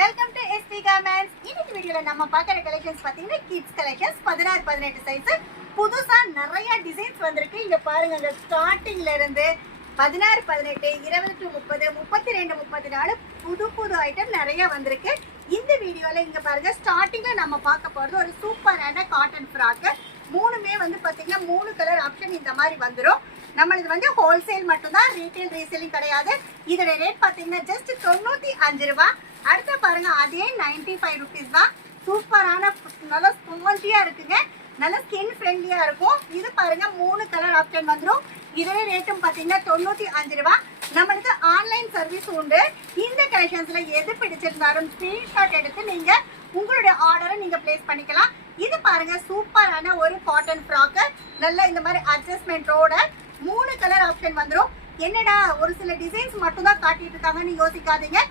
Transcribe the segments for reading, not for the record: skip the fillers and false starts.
Welcome to SP garments. இன்னைக்கு வீடியோல நம்ம பார்க்குற கலெக்ஷன்ஸ் பார்த்தீங்கன்னா கிட்ஸ் கலெக்ஷன்ஸ் 16-18 சைஸ் புதுசா நிறைய டிசைன்ஸ் வந்திருக்கு. இங்க பாருங்க, அந்த ஸ்டார்டிங்ல இருந்து 16, 18, 20 to 30, 32, 34 புது ஐட்டம் நிறைய வந்திருக்கு. இந்த வீடியோல இங்க பாருங்க, ஸ்டார்டிங்ல நம்ம பார்க்க போறது ஒரு சூப்பரான காட்டன் ஃப்ராக். மூணுமே வந்து பாத்தீங்கன்னா 3 கலர் ஆப்ஷன் இந்த மாதிரி வந்துடும். நம்மளுக்கு வந்து ஹோல்சேல் மட்டும்தான், ரீட்டைல் ரீசேலிங் கிடையாது. இதோட ரேட் பாத்தீங்கன்னா ஜஸ்ட் 95 ரூபாய். அடுத்த பாருங்க, அதே 95 ருபீஸ் தான். சூப்பரான நல்லா ஸ்பாஞ்சியா இருக்குங்க, நல்ல ஸ்கின் ஃப்ரெண்ட்லியா இருக்கும். இது பாருங்க 3 கலர் ஆப்ஷன் வந்துடும். இதோட ரேட்டும் பாத்தீங்கன்னா 95 ரூபாய். நம்மளுக்கு ஆன்லைன் சர்வீஸ் உண்டு. இந்த கலெக்ஷன்ஸ்ல எது பிடிச்சிருந்தாலும் ஸ்கிரீன்ஷாட் எடுத்து நீங்க உங்களுடைய ஆர்டரை நீங்க பிளேஸ் பண்ணிக்கலாம். இது பாருங்க, சூப்பரான ஒரு காட்டன் ஃப்ராக், நல்ல இந்த மாதிரி அட்ஜஸ்ட்மெண்டோட 3 கலர் ஆப்ஷன் வந்துடும். என்னடா ஒரு சில டிசைன்ஸ் மட்டும் தான் காட்டிட்டு இருக்காங்கன்னு யோசிக்காதீங்க.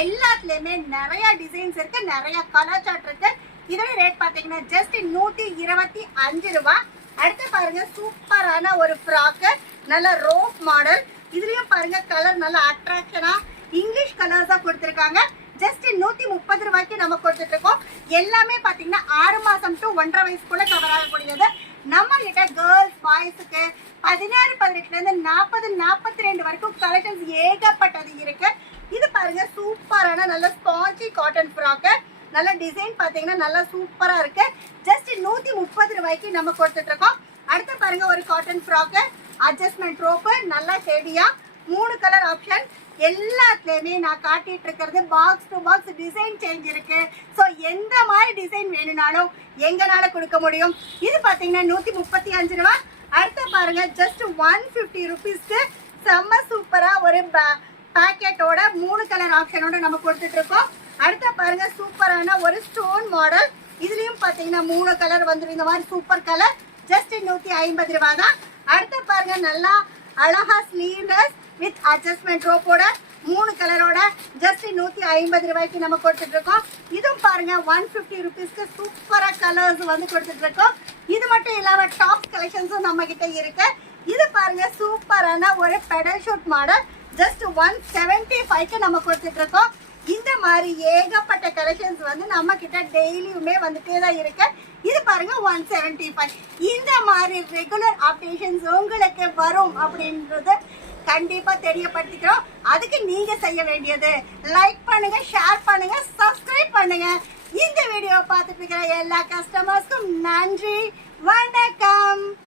எல்லாத்துலயுமே நிறைய டிசைன்ஸ் இருக்கு, நிறைய கலர் சார்ட் இருக்கு. இதோட ரேட் பாத்தீங்கன்னா ஜஸ்ட் 125 ரூபாய். அடுத்து பாருங்க, சூப்பரான ஒரு ஃப்ராக், நல்ல ரோப் மாடல். இதுலயும் பாருங்க கலர் நல்ல அட்ராக்ஷனா இங்கிலீஷ் கலர்ஸா கொடுத்துருக்காங்க. ஜஸ்ட் 130 ரூபாய்க்கு நம்ம கொடுத்துட்டு இருக்கோம். எல்லாமே பாத்தீங்கன்னா 6 மாசம் டு 1.5 வயசுக்குள்ள கவர் ஆகக்கூடியது. நம்ம கிட்ட கேர்ள்ஸ் பாய்ஸுக்கு 16, 18ல இருந்து 40, 42 வரைக்கும் கலெக்ஷன்ஸ் ஏகப்பட்டது இருக்கு. இது பாருங்க, சூப்பரான நல்ல ஸ்பாஞ்சி காட்டன் ஃப்ராக், நல்ல டிசைன் பாத்தீங்கன்னா நல்லா சூப்பரா இருக்கு. ஜஸ்ட் 130 ரூபாய்க்கு நம்ம கொடுத்துட்டு இருக்கோம். அடுத்து பாருங்க, ஒரு காட்டன் ஃப்ராக், அட்ஜஸ்ட்மெண்ட் ரோப்பு, நல்லா ஹெவியா 3 கலர் ஆப்ஷன். எல்லாத்துலயுமே நான் காட்டிட்டு இருக்கிறது box to box design change இருக்கு. ஸோ எந்த மாதிரி டிசைன் வேணும்னாலும் எங்கனால கொடுக்க முடியும். இது பாத்தீங்கன்னா 135 ரூபாய். அடுத்து பாருங்க, ஜஸ்ட் 150 ருபீஸ்க்கு செம்ம சூப்பரா ஒரு பேக்கெட்டோட 3 கலர் ஆப்ஷனோட நம்ம கொடுத்துட்டு இருக்கோம். அடுத்த பாருங்க, சூப்பரான ஒரு ஸ்டோன் மாடல். இதுலயும் பாத்தீங்கன்னா 3 கலர் வந்துடும். இந்த மாதிரி சூப்பர் கலர் ஜஸ்ட் 150 ரூபாய் தான். அடுத்த பாருங்க, நல்லா அழகா ஸ்லீவ்லெஸ் வித் அட்ஜஸ்ட்மெண்ட் ரோப்போட 3 கலரோட ஜஸ்ட் 150 ரூபாய்க்கு நம்ம கொடுத்துட்டு இருக்கோம். இதுவும் பாருங்க 150 ருபீஸ்க்கு சூப்பரா கலர்ஸ் வந்து கொடுத்துட்டு இருக்கோம். இது மட்டும் இல்லாம டாப் கலெக்ஷன்ஸும் நம்ம கிட்ட இருக்கு. இது பாருங்க, சூப்பரான ஒரு பெடல் ஷூட் மாடல், ஜஸ்ட் 175க்கு நம்ம கொடுத்துட்டு இருக்கோம். இந்த மாதிரி ஏகப்பட்ட கலெக்ஷன்ஸ் வந்து நம்ம கிட்ட டெய்லியுமே வந்துட்டே தான் இருக்கு. இது பாருங்க 175. இந்த மாதிரி ரெகுலர் அப்டேஷன்ஸ் உங்களுக்கு வரும் அப்படின்றது கண்டிப்பா தெரியப்படுத்திக்கிறோம். அதுக்கு நீங்க செய்ய வேண்டியது லைக் பண்ணுங்க, ஷேர் பண்ணுங்க, சப்ஸ்கிரைப் பண்ணுங்க. இந்த வீடியோ பார்த்துட்டு இருக்கிற எல்லா கஸ்டமர்ஸ்க்கும் நன்றி, வணக்கம்.